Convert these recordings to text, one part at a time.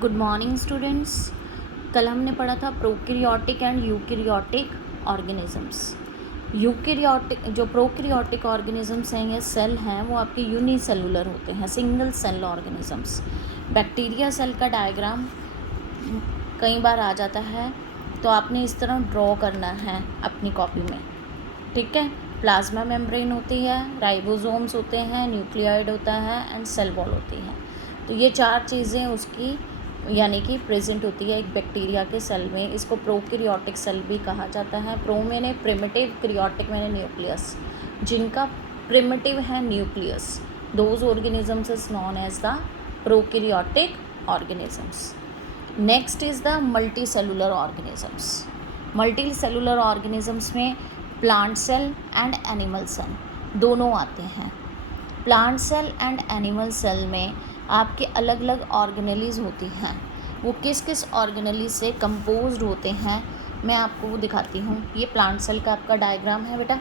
Good morning students. कल हमने पढ़ा था prokaryotic and eukaryotic organisms. Eukaryotic जो प्रोकैरियोटिक ऑर्गेनिजम्स हैं या सेल हैं वो आपके यूनिसेलुलर होते हैं, single cell organisms. Bacteria cell का डायग्राम कई बार आ जाता है तो आपने इस तरह ड्रॉ करना है अपनी कॉपी में, ठीक है। प्लाज्मा मेम्ब्रेन होती है, राइबोसोम्स होते हैं, न्यूक्लियोइड होता है एंड सेल वॉल होती है। तो ये चार चीज़ें उसकी यानी कि प्रेजेंट होती है एक बैक्टीरिया के सेल में। इसको प्रोकैरियोटिक सेल भी कहा जाता है। प्रो मैंने प्रिमिटिव, क्रियोटिक मैंने न्यूक्लियस। जिनका प्रिमिटिव है nucleus, those organisms is known as the prokaryotic organisms. Next is the multi cellular organisms. Multi cellular organisms में plant cell and animal cell दोनों आते हैं। Plant cell and animal cell में आपके अलग अलग ऑर्गेनेलीज होती हैं। वो किस किस ऑर्गेनेली से कंपोज्ड होते हैं मैं आपको वो दिखाती हूँ। ये प्लांट सेल का आपका डायग्राम है बेटा,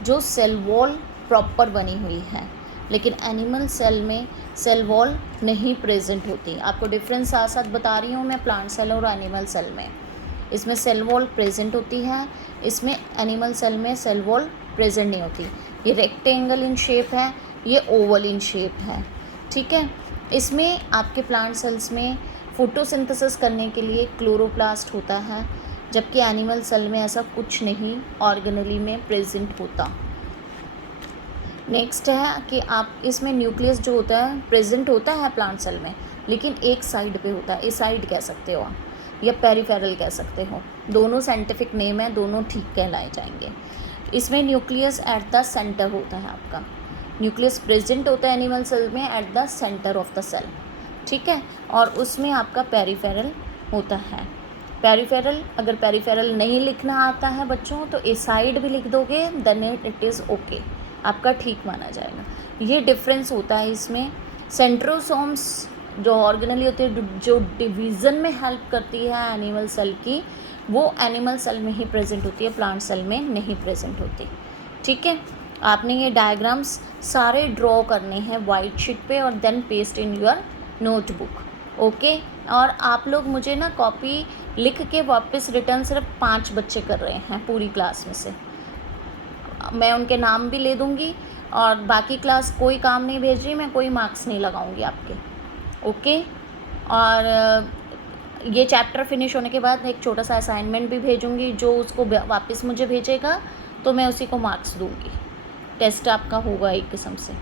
जो सेल वॉल प्रॉपर बनी हुई है, लेकिन एनिमल सेल में सेल वॉल नहीं प्रेजेंट होती। आपको डिफरेंस साथ साथ बता रही हूँ मैं प्लांट सेल और एनिमल सेल में। इसमें सेल वॉल प्रेजेंट होती है, इसमें एनिमल सेल में सेल वॉल प्रेजेंट नहीं होती। ये रेक्टेंगल इन शेप है, ये ओवल इन शेप है, ठीक है। इसमें आपके प्लांट सेल्स में फोटोसिंथेसिस करने के लिए क्लोरोप्लास्ट होता है, जबकि एनिमल सेल में ऐसा कुछ नहीं ऑर्गेनेली में प्रेजेंट होता। नेक्स्ट है कि आप इसमें न्यूक्लियस जो होता है प्रेजेंट होता है प्लांट सेल में, लेकिन एक साइड पे होता है। एसाइड कह सकते हो आप या पेरिफेरल कह सकते हो, दोनों साइंटिफिक नेम है, दोनों ठीक कहलाए जाएंगे। इसमें न्यूक्लियस एट द सेंटर होता है आपका। न्यूक्लियस प्रेजेंट होता है एनिमल सेल में at the centre of the cell, ठीक है। और उसमें आपका पेरिफेरल होता है। पेरिफेरल, अगर पेरिफेरल नहीं लिखना आता है बच्चों तो एसाइड भी लिख दोगे, देन इट इज़ ओके, आपका ठीक माना जाएगा। ये डिफरेंस होता है इसमें। सेंट्रोसोम्स जो ऑर्गेनली होती है, जो डिवीज़न में हेल्प करती है एनिमल सेल की, वो एनिमल सेल में ही प्रेजेंट होती है, प्लांट सेल में नहीं प्रेजेंट होती, ठीक है। आपने ये डायग्राम्स सारे ड्रॉ करने हैं वाइट शीट पे और then paste in your notebook, okay. और आप लोग मुझे ना कॉपी लिख के वापस रिटर्न सिर्फ 5 बच्चे कर रहे हैं पूरी क्लास में से। मैं उनके नाम भी ले दूँगी और बाकी क्लास कोई काम नहीं भेज रही, मैं कोई मार्क्स नहीं लगाऊंगी आपके, ओके। और ये चैप्टर फिनिश होने के बाद एक छोटा सा असाइनमेंट भी भेजूँगी, जो उसको वापस मुझे भेजेगा तो मैं उसी को मार्क्स दूँगी। टेस्ट आपका होगा एक किस्म से,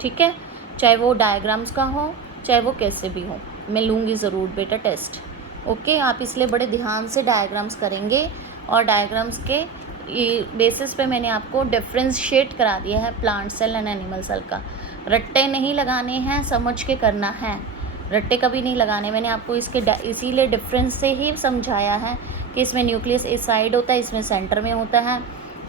ठीक है। चाहे वो डायग्राम्स का हो, चाहे वो कैसे भी हो, मैं लूँगी ज़रूर बेटा टेस्ट, ओके। आप इसलिए बड़े ध्यान से डायग्राम्स करेंगे और डायग्राम्स के बेसिस पे मैंने आपको डिफ्रेंशिएट करा दिया है plant cell and animal cell का। रट्टे नहीं लगाने हैं, समझ के करना है, रट्टे कभी नहीं लगाने। मैंने आपको इसके इसीलिए डिफरेंस से ही समझाया है कि इसमें न्यूक्लियस इस साइड होता है, इसमें सेंटर में होता है।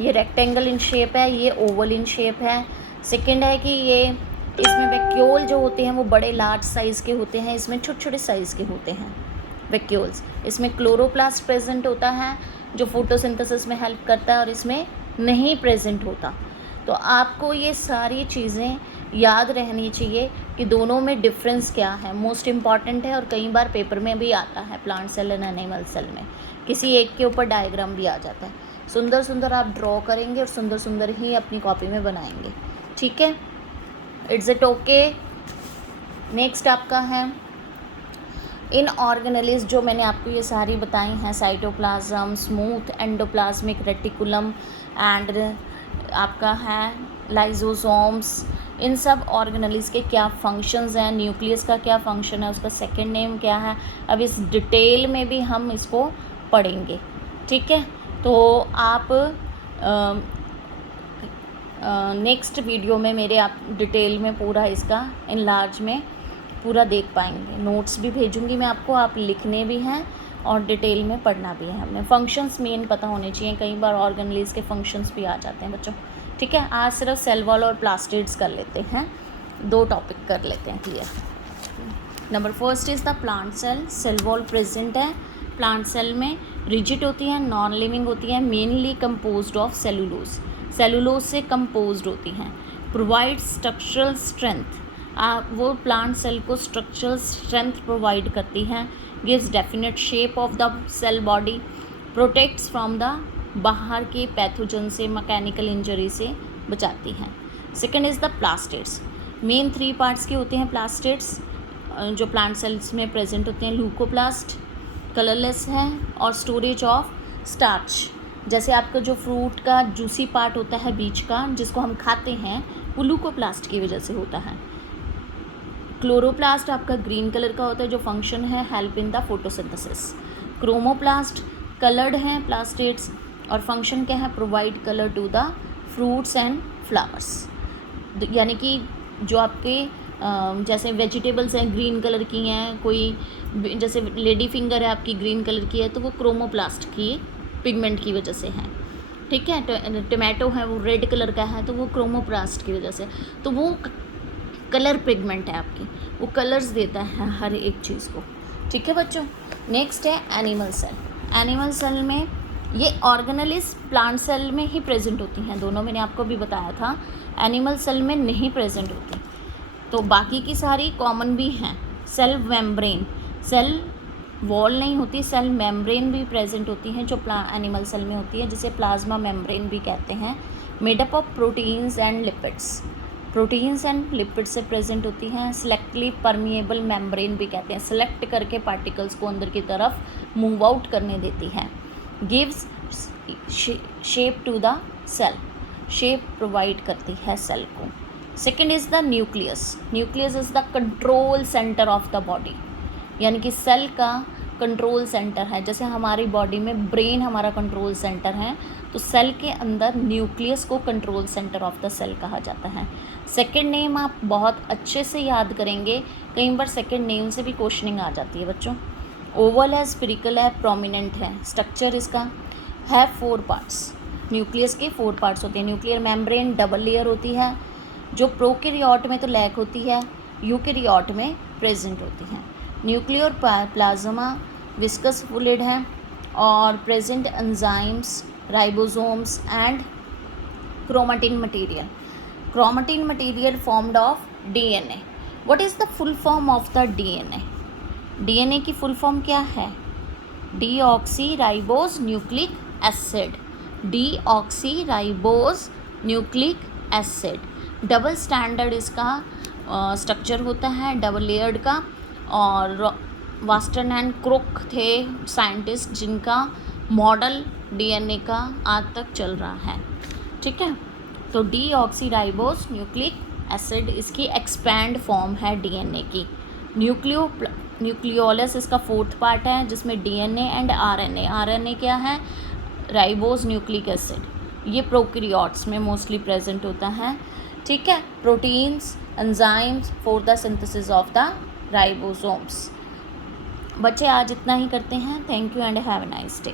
ये रेक्टेंगल इन शेप है, ये ओवल इन शेप है। सेकंड है कि ये इसमें वैक्यूल जो होते हैं वो बड़े लार्ज साइज़ के होते हैं, इसमें छोटे छोटे साइज़ के होते हैं वैक्यूल्स। इसमें क्लोरोप्लास्ट प्रेजेंट होता है जो फोटोसिंथेसिस में हेल्प करता है, और इसमें नहीं प्रेजेंट होता। तो आपको ये सारी चीज़ें याद रहनी चाहिए कि दोनों में डिफरेंस क्या है, मोस्ट इम्पॉर्टेंट है। और कई बार पेपर में भी आता है plant cell and animal cell में, किसी एक के ऊपर डायग्राम भी आ जाता है। सुंदर सुंदर आप ड्रॉ करेंगे और सुंदर सुंदर ही अपनी कॉपी में बनाएंगे, ठीक है। It's it okay. नेक्स्ट आपका है इन ऑर्गेनेलीज, जो मैंने आपको ये सारी बताई हैं, cytoplasm, smooth endoplasmic reticulum and आपका है लाइजोसोम्स। इन सब ऑर्गेनेलीज के क्या फंक्शंस हैं, न्यूक्लियस का क्या फंक्शन है, उसका सेकंड नेम क्या है, अब इस डिटेल में भी हम इसको पढ़ेंगे, ठीक है। तो आप नेक्स्ट वीडियो में मेरे आप डिटेल में पूरा इसका इनलार्ज में पूरा देख पाएंगे। नोट्स भी भेजूंगी मैं आपको, आप लिखने भी हैं और डिटेल में पढ़ना भी है। हमें फंक्शंस मेन पता होने चाहिए, कई बार ऑर्गेनेलीज के फंक्शंस भी आ जाते हैं बच्चों, ठीक है। आज सिर्फ सेल वॉल और प्लास्टिड्स कर लेते हैं, 2 टॉपिक कर लेते हैं, clear. Number first is the plant cell. Cell wall present है प्लांट सेल में, रिजिड होती है, नॉन लिविंग होती है, mainly composed of cellulose, cellulose से कंपोज्ड होती हैं। प्रोवाइड स्ट्रक्चरल स्ट्रेंथ, वो प्लांट सेल को स्ट्रक्चरल स्ट्रेंथ प्रोवाइड करती हैं, gives definite shape of the cell body, protects from the बाहर के पैथोजन से, मैकेनिकल इंजरी से बचाती हैं। Second is the plastids. Main 3 parts के होते हैं प्लास्टिड्स जो प्लांट सेल्स में प्रेजेंट होते हैं। ल्यूकोप्लास्ट कलरलेस है और स्टोरेज ऑफ स्टार्च, जैसे आपका जो फ्रूट का जूसी पार्ट होता है बीच का जिसको हम खाते हैं, वो ल्यूकोप्लास्ट की वजह से होता है। क्लोरोप्लास्ट आपका ग्रीन कलर का होता है, जो फंक्शन है help in the photosynthesis. Chromoplast coloured हैं प्लास्टिड्स और फंक्शन क्या है, provide colour to the fruits and flowers. यानी कि जो आपके जैसे वेजिटेबल्स हैं ग्रीन कलर की हैं, कोई जैसे लेडी फिंगर है आपकी ग्रीन कलर की है, तो वो क्रोमोप्लास्ट की पिगमेंट की वजह से है। ठीक है, टोमेटो है वो रेड कलर का है, तो वो क्रोमोप्लास्ट की वजह से, तो वो कलर पिगमेंट है आपकी, वो कलर्स देता है हर एक चीज़ को। ठीक है बच्चों, नेक्स्ट है एनिमल सेल। एनिमल सेल में ये ऑर्गेनेलिस प्लांट सेल में ही प्रेजेंट होती हैं, दोनों मैंने आपको भी बताया था, एनिमल सेल में नहीं प्रेजेंट होती, तो बाकी की सारी कॉमन भी हैं। सेल मेम्ब्रेन, सेल वॉल नहीं होती, सेल मेम्ब्रेन भी प्रेजेंट होती हैं जो एनिमल सेल में होती है, जिसे प्लाज्मा मेम्ब्रेन भी कहते हैं। Made up of proteins and lipids, proteins and lipid से प्रेजेंट होती हैं। सिलेक्टली परमिएबल मेम्ब्रेन भी कहते हैं, सेलेक्ट करके पार्टिकल्स को अंदर की तरफ मूव आउट करने देती है। Gives shape to the cell, shape provide करती है सेल को। Second is the nucleus. Nucleus is the control centre of the body, यानी कि सेल का कंट्रोल सेंटर है। जैसे हमारी बॉडी में ब्रेन हमारा कंट्रोल सेंटर है, तो सेल के अंदर न्यूक्लियस को control centre of the cell कहा जाता है। सेकेंड नेम आप बहुत अच्छे से याद करेंगे, कई बार सेकेंड नेम से भी क्वेश्चनिंग आ जाती है बच्चों। ओवल है, स्फेरिकल है, प्रोमिनेंट है। स्ट्रक्चर इसका है 4 पार्ट्स। न्यूक्लियस के 4 पार्ट्स होते हैं। न्यूक्लियर मेम्ब्रेन डबल लेयर होती है, जो प्रोकैरियोट में तो लैक होती है, यूकैरियोट में प्रेजेंट होती है। न्यूक्लियर प्लाज्मा विस्कस फ्लूइड है और present enzymes, ribosomes and chromatin material. Chromatin material formed of DNA. What is the full form of the DNA? DNA की फुल फॉर्म क्या है? Deoxy ribose nucleic acid. Deoxy ribose nucleic acid. Double standard इसका structure होता है, double layered का। और वास्टन and crook थे scientist जिनका मॉडल डीएनए का आज तक चल रहा है। ठीक है, तो डीऑक्सी राइबोस न्यूक्लिक एसिड इसकी एक्सपैंड फॉर्म है डीएनए की। न्यूक्लियोलस इसका 4th पार्ट है, जिसमें डीएनए एंड आरएनए। आरएनए क्या है? Ribose nucleic acid. ये प्रोकैरियोट्स में मोस्टली प्रेजेंट होता है। ठीक है, proteins, enzymes for the synthesis of the ribosomes. बच्चे आज इतना ही करते हैं। Thank you and have a nice day.